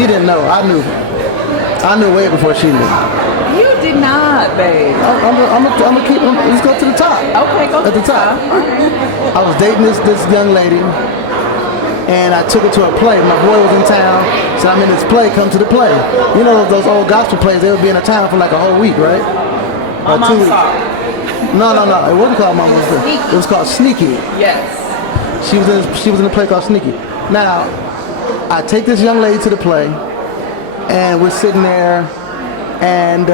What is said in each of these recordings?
she didn't know. I knew. I knew way before she knew. You did not, babe. I'm gonna keep. Let's go to the top. Okay, go at the top. I was dating this young lady, and I took her to a play. My boy was in town, so I'm in this play. Come to the play. You know those old gospel plays? They would be in a town for like a whole week, right? My mom saw. No. It wasn't called Mama's Day. It was called Sneaky. Yes. She was in a play called Sneaky. Now, I take this young lady to the play, and we're sitting there, and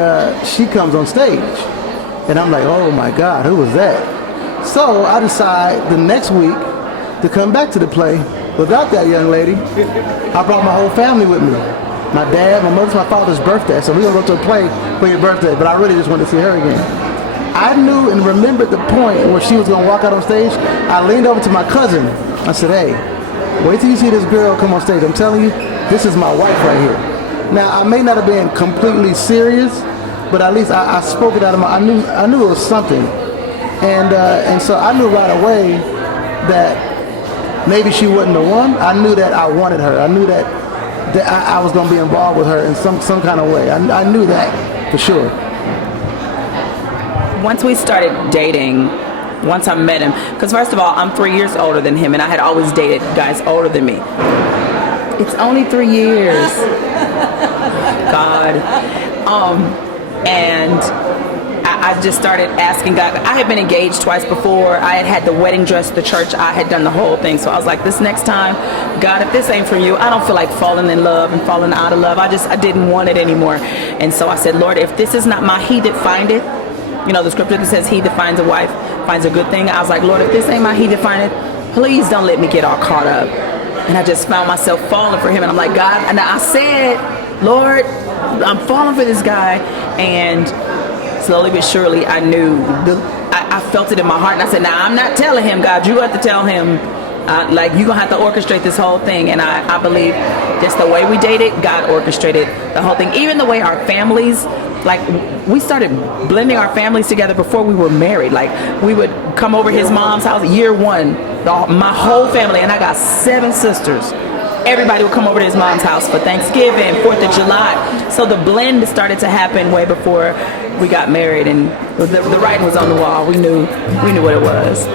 she comes on stage, and I'm like, oh my God, who was that? So I decide the next week to come back to the play without that young lady. I brought my whole family with me. My dad, my mother's, my father's birthday, so we're gonna go to a play for your birthday, but I really just wanted to see her again. I knew and remembered the point where she was gonna walk out on stage. I leaned over to my cousin. I said, hey, wait till you see this girl come on stage. I'm telling you, this is my wife right here. Now, I may not have been completely serious, but at least I spoke it out of my, I knew it was something. And so I knew right away that maybe she wasn't the one. I knew that I wanted her. I knew that I was going to be involved with her in some kind of way. I knew that for sure. Once we started dating, once I met him, because first of all, I'm 3 years older than him, and I had always dated guys older than me. It's only 3 years. God. And I just started asking God. I had been engaged twice before. I had the wedding dress, the church. I had done the whole thing. So I was like, this next time, God, if this ain't for you, I don't feel like falling in love and falling out of love. I didn't want it anymore. And so I said, Lord, if this is not my he that find it, you know, the scripture that says he that finds a wife finds a good thing. I was like, Lord, if this ain't my he that find it, please don't let me get all caught up. And I just found myself falling for him. And I'm like, God, and I said, Lord, I'm falling for this guy. And slowly but surely, I knew, I felt it in my heart. And I said, nah, I'm not telling him, God, you have to tell him. Like, you're going to have to orchestrate this whole thing. And I believe just the way we dated, God orchestrated the whole thing. Even the way our families, like, we started blending our families together before we were married. Like, we would come over his mom's house year one, my whole family, and I got 7 sisters. Everybody would come over to his mom's house for Thanksgiving, 4th of July. So the blend started to happen way before we got married, and the writing was on the wall. We knew what it was.